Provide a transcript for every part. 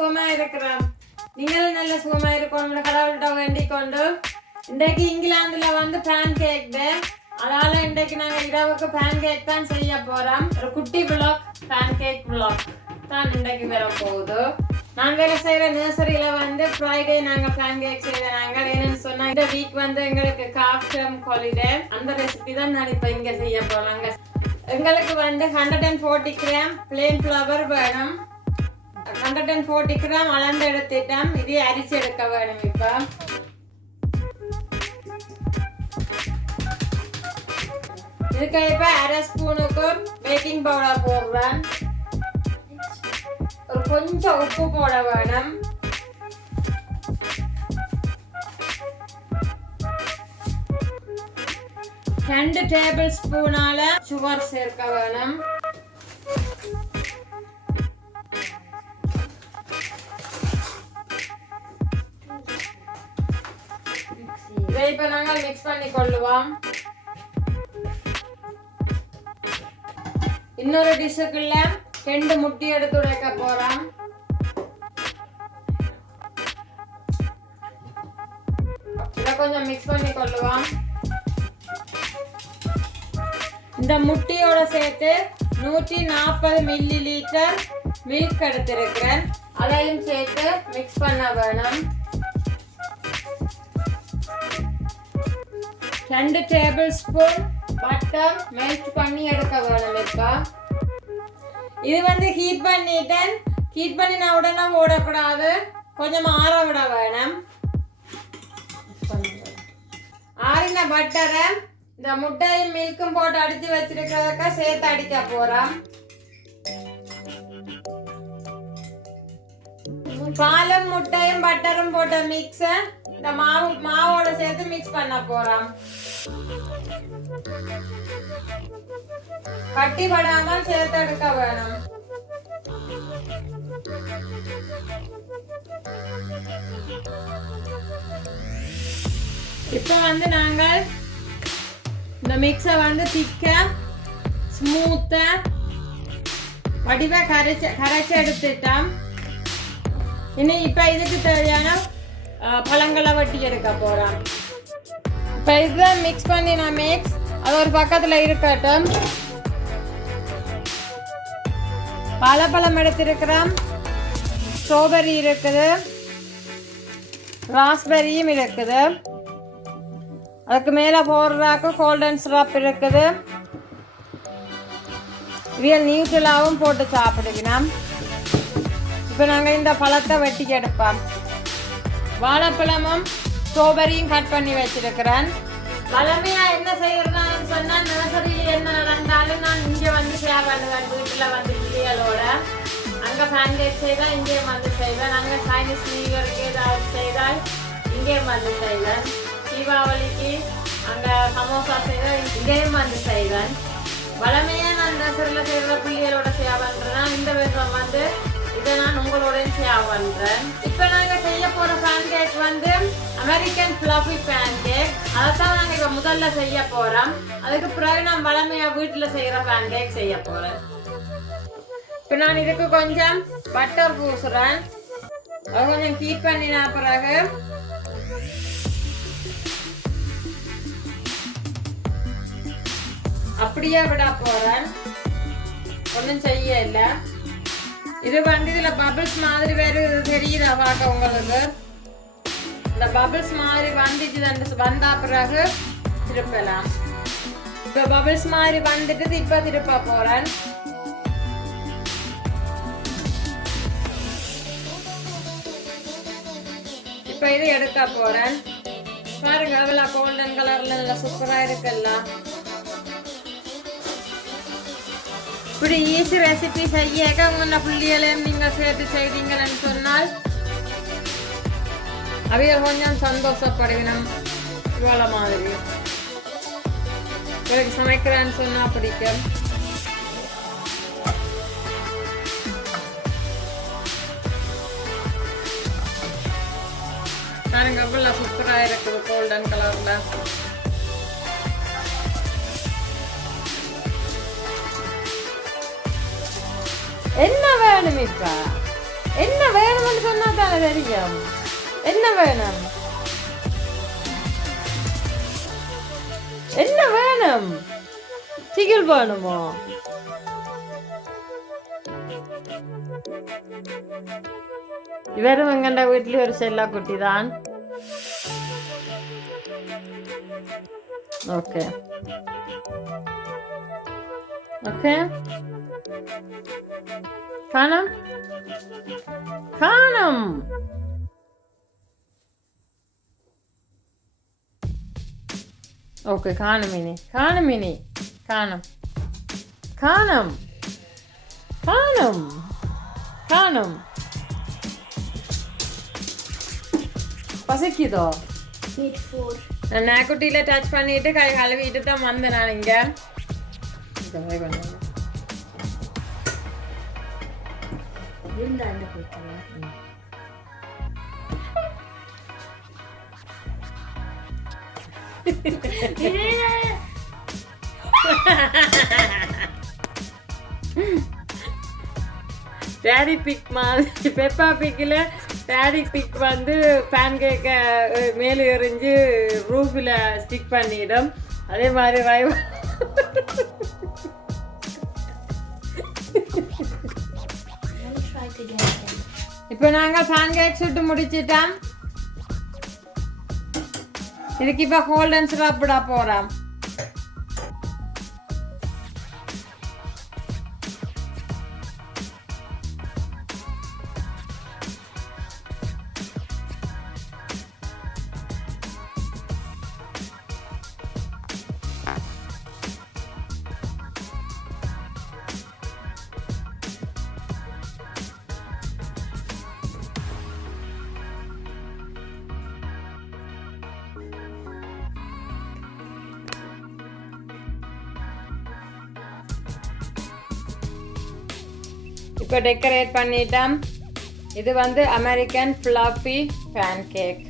சுகமா இருக்கிறோம். நீங்களும் நல்ல சுகமா இருக்கணும் கடவுள்கிட்ட வேண்டிக் கொண்டு. இன்றைக்கு இங்கிலாந்துல வந்து பேன்கேக் டே. அதனால இன்றைக்கு நாங்க இரவுக்கு பேன்கேக் தான் செய்ய போறோம். ஒரு குட்டி விளாக், பேன்கேக் விளாக் தான் இன்றைக்கு வர போகுது. நான் வேலை செய்யற நர்சரியில வந்து ஃப்ரைடே நாங்க பேன்கேக் செய்யறாங்க. என்னன்னு சொன்னா இந்த வீக் வந்து எங்களுக்கு காஃப் டேர்ம் ஹாலிடே. அந்த ரெசிபி தான் நான் இப்ப இங்க செய்ய போறாங்க. எங்களுக்கு வந்து 140 கிராம் பிளேன் ஃப்ளவர் வேணும். 140 கிராம் அளந்து எடுத்துட்டோம். இது அரிசி எடுக்க வேணும். இப்ப இதுக்கு இப்ப அரை ஸ்பூனுக்கு பேக்கிங் பவுடர் போடுறேன். ஒரு கொஞ்சம் உப்பு போட வேணும். ரெண்டு டேபிள் ஸ்பூனால சுகர் சேர்க்க வேணும். இதை இப்ப நாங்கள் மிக்ஸ் பண்ணி கொள்ளுவோம். இன்னொரு டிஷ்ஷுக்குள்ள 2 முட்டை எடுத்து உடைக்க போறோம். இதை கொஞ்சம் மிக்ஸ் பண்ணி கொள்ளுவோம். இந்த முட்டையோட சேர்த்து 140 மில்லி லிட்டர் மில்க் எடுத்திருக்கிறேன். அதையும் சேர்த்து மிக்ஸ் பண்ண வேணும். 2 டேபிள் ஸ்பூன் பட்டர் மெல்ட் பண்ணி எடுக்க வேணும். இப்ப இது வந்து ஹீட் பண்ணிட்டேன். ஹீட் பண்ணின உடனே ஓடக்கூடாது, கொஞ்சம் ஆற விட வேணும். ஆறின பட்டரை இந்த முட்டையும் மில்க்கும் போட்டு அடிச்சு வச்சிருக்கிறதுக்கா சேர்த்து அடிக்க போறோம். பாலும் முட்டையும் பட்டரும் போட்ட மிக்ஸ இந்த மாவோட சேர்த்து மிக்ஸ் பண்ண போறோம். கட்டி படாமல் சேர்த்து எடுக்க வேணும். இப்ப வந்து நாங்கள் இந்த மிக்ஸை வந்து திக்கா ஸ்மூத்தா வடிவா கரைச்சி எடுத்துட்டோம். இன்னும் இப்ப இதுக்கு தேவையான பழங்களை வட்டி எடுக்க போறோம். இப்ப இதுதான் மிக்ஸ் பண்ணி நான் மிக்ஸ் அது ஒரு பக்கத்துல இருக்கட்டும். பழப்பழம் எடுத்திருக்கிறோம். ஸ்ட்ராபெரி இருக்குது, ராஸ்பெரியும் இருக்குது. அதுக்கு மேல போடுறாக்கு கோல்டன் சிரப் இருக்குது. ரியல் நியூட்ரலாவும் போட்டு சாப்பிடுகிறோம். இப்ப நாங்க இந்த பழத்தை வெட்டி எடுப்போம். வாழைப்பழமும் ஸ்ட்ராபெரியும் கட் பண்ணி வச்சிருக்கிறேன். வளமையா என்ன செய்யறதான்னு சொன்னா நர்சரியில் என்ன நடந்தாலும் நான் இங்க வந்து ஷேர் பண்ணுவேன். வீட்டுல வந்து பிள்ளைகளோட அங்க பேன்கேக் செய்தால் இங்கேயும் வந்து செய்வேன். அங்க சைனீஸ் நியூ இயருக்கு ஏதாவது செய்தால் இங்கேயும் வந்து செய்வேன். தீபாவளிக்கு அங்க சமோசா செய்தால் இங்கேயும் வந்து செய்வேன். வளமையா நான் நர்சரியில செய்யற பிள்ளைகளோட ஷேர் பண்றேன். இந்த வருஷம் வந்து இதை நான் உங்களோடையும் ஷேர் பண்றேன். இப்ப நாங்க செய்ய போற பேன்கேக் வந்து அமெரிக்கன் ஃப்ளஃபி பேன்கேக். அதைத்தான் நாங்க இப்ப முதல்ல செய்ய போறோம். அதுக்கு பிறகு நான் வளமையா வீட்டுல செய்யற பேன்கேக் செய்ய போறேன். இப்ப நான் இதுக்கு கொஞ்சம் பட்டர் பூசுறேன். அது கொஞ்சம் ஹீட் பண்ணின பிறகு அப்படியே விட போறேன். ஒன்றும் செய்ய இல்லை. இது வந்து இதுல பபிள்ஸ் மாதிரி வேறு தெரியுதா பார்க்க உங்களுக்கு? இந்த பபிள்ஸ் மாதிரி வந்துச்சு வந்தா பிறகு திருப்பலாம். இப்ப பபிள்ஸ் மாதிரி வந்துட்டு இப்ப திருப்ப போறேன். இப்ப இது எடுக்க போறேன். பாருங்க அவ்வளவு கோல்டன் கலர்ல நல்லா சூப்பரா இருக்குல்ல. இப்படி ஈஸி ரெசிபி செய்ய உங்கள புள்ளியலையும் நீங்க சேர்த்து செய்தீங்கன்னு சொன்னால் அவைகள் கொஞ்சம் சந்தோஷப்படுவினம். இவ்வளோ மாதிரி எனக்கு சமைக்கிறேன்னு சொன்னா பிடிக்கும். பாருங்க அவ்வளோ சூப்பரா இருக்குது கோல்டன் கலர்ல. என்ன வேணும் இப்ப? என்ன வேணும்னு சொன்னா தானே தெரியும். என்ன வேணும்? என்ன வேணும்? சிகில் வேணுமோ? இவரும் எங்கண்ட வீட்லயும் ஒரு செல்லா குட்டி தான். Okay okay. காணம் காணம். ஓகே காணும் இனி. காணும் இனி. காணும் காணும் காணும் காணும். பசிக்குதோ? நான் நாக்குட்டியில் டச் பண்ணிட்டு கை கழுவிட்டு தான் வந்தேன் நான் இங்கே. டேடி பிக் மாதிரி பெப்பா பிக்கில் டேடி பிக் வந்து பேன்கேக்கை மேலே எறிஞ்சு ரூஃபில் ஸ்டிக் பண்ணிடும். அதே மாதிரி இப்போ நாங்கள் பேன்கேக் சுட்டு முடிச்சிட்டோம். இதுக்கு இப்போ கோல்டன் சிரப் விட போகிறோம். இப்போ டெக்கரேட் பண்ணிட்டோம். இது வந்து American fluffy pancake.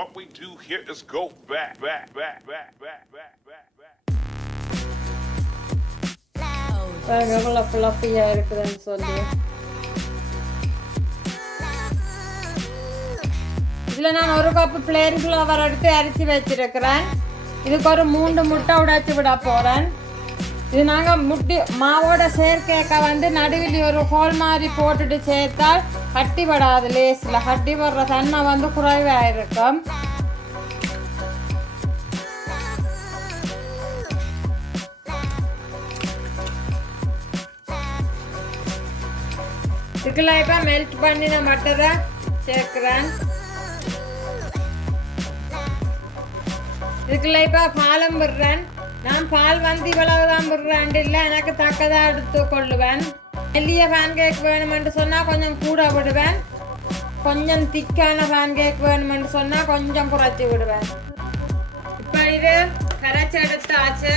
What we do here is go back. எவ்வளோ ஃப்ளஃபியாக இருக்குதுன்னு சொல்லி. இதில் நான் ஒரு கப்பு பிளேன் ஃப்ளவர் எடுத்து அரிசி வச்சிருக்கிறேன். இதுக்கு ஒரு 3 முட்டை உடைச்சி விட போகிறேன். இது நாங்கள் மாவோட சேர்க்கைக்க வந்து நடுவில் ஒரு ஹோல் மாதிரி போட்டுட்டு சேர்த்தால் கட்டி படாது. லேஸில் கட்டி போடுற தன்மை வந்து குறைவாக இருக்கும். இதுக்குள்ள இப்போ மெல்ட் பண்ணின பட்டரை சேர்க்கிறேன். இதுக்குள்ள இப்போ பாலம் விடுறேன். நான் பால் வந்து இவ்வளவுதான் விடுறேன் இல்லை, எனக்கு தக்கதாக எடுத்து கொள்ளுவேன். மெல்லிய பேன்கேக் வேணுமென்று சொன்னால் கொஞ்சம் கூட விடுவேன். கொஞ்சம் திக்கான பேன்கேக் வேணுமென்று சொன்னால் கொஞ்சம் குறைச்சி விடுவேன். இப்போ இது கரைச்சி எடுத்தாச்சு.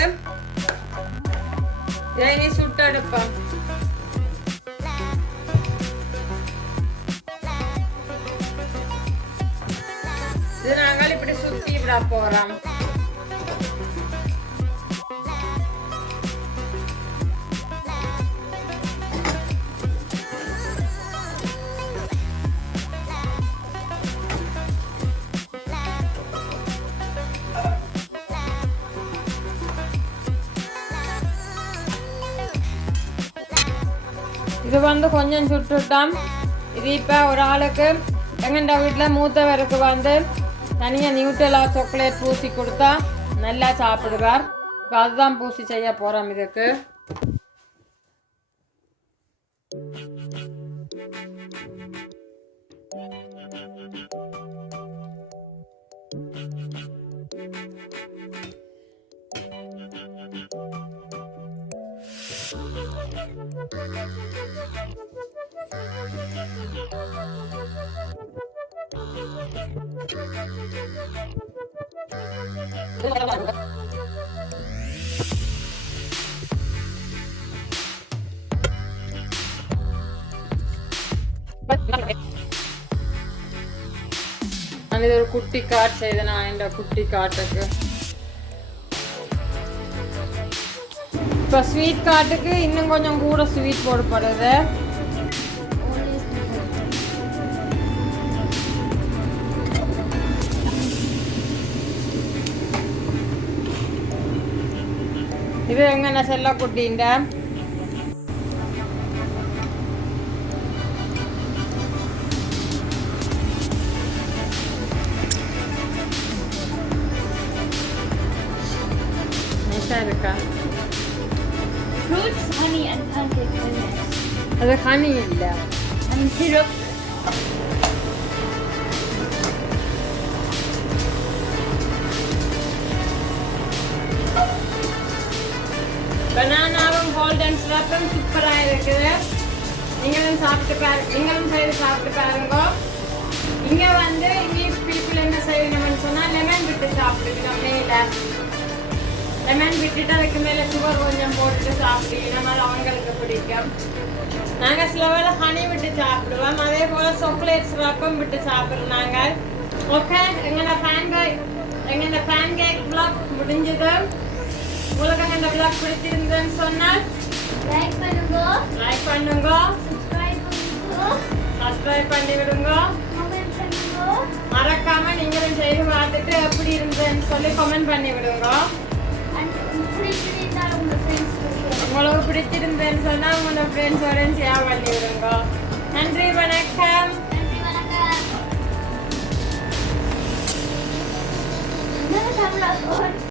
இனி சுட்டு எடுப்பேன். இது நாங்கள் இப்படி சுற்றி விட போகிறோம். இது வந்து கொஞ்சம் சுட்டுட்டோம். இது இப்போ ஒரு ஆளுக்கு எங்கள்ட வீட்டில் மூத்தவருக்கு வந்து தனியாக நியூட்ரலா சாக்லேட் பூசி கொடுத்தா நல்லா சாப்பிடுவார். இப்போ அதுதான் பூசி செய்ய போகிறோம். இதுக்கு இது ஒரு குட்டி காட் செய்த நான் இந்த குட்டி காட்டுக்கு இப்போ ஸ்வீட் காட்டுக்கு இன்னும் கொஞ்சம் கூட ஸ்வீட் போடப்படுது. இது எங்க செல்ல குட்டின்ற இருக்கா Fruits, honey, and pancake mix. அது ஹனி இல்ல And syrup. பனானாவும் கோல்டன் சிரப்பும் சூப்பரா இருக்குது. நீங்களும் சாப்பிட்டு பாருங்க, நீங்களும் செய்து சாப்பிட்டு பாருங்க. இங்க வந்து இங்கிலீஷ் பீப்புள் என்ன செய்யணும்னு சொன்னா லெமன் விட்டு சாப்பிடுங்க. மேல லெமன் விட்டுட்டு அதுக்கு மேலே சுகர் கொஞ்சம் போட்டுட்டு சாப்பிட்டீங்கன்னா அது அவங்களுக்கு பிடிக்கும். நாங்கள் சில வேளை ஹனி விட்டு சாப்பிடுவோம், அதே போல் சாக்லேட் சிரப்பும் விட்டு சாப்பிடுறோம் நாங்கள். ஓகே, எங்களோட பேன்கேக் vlog முடிஞ்சது. உங்களுக்கு எங்களோட vlog பிடிச்சிருந்ததுன்னு சொன்னால் Like பண்ணுங்க, சப்ஸ்கிரைப் பண்ணி விடுங்க. comment பண்ணுங்க. மறக்காம நீங்களும் செய்து பார்த்துட்டு எப்படி இருந்ததுன்னு சொல்லி கமெண்ட் பண்ணி விடுங்க. உங்களுக்கு பிடிச்சிருந்தேன்னு சொன்னா உங்களோட ஃப்ரெண்ட்ஸோட ஷேர் பண்ணி விடுங்க. நன்றி, வணக்கம். Nada,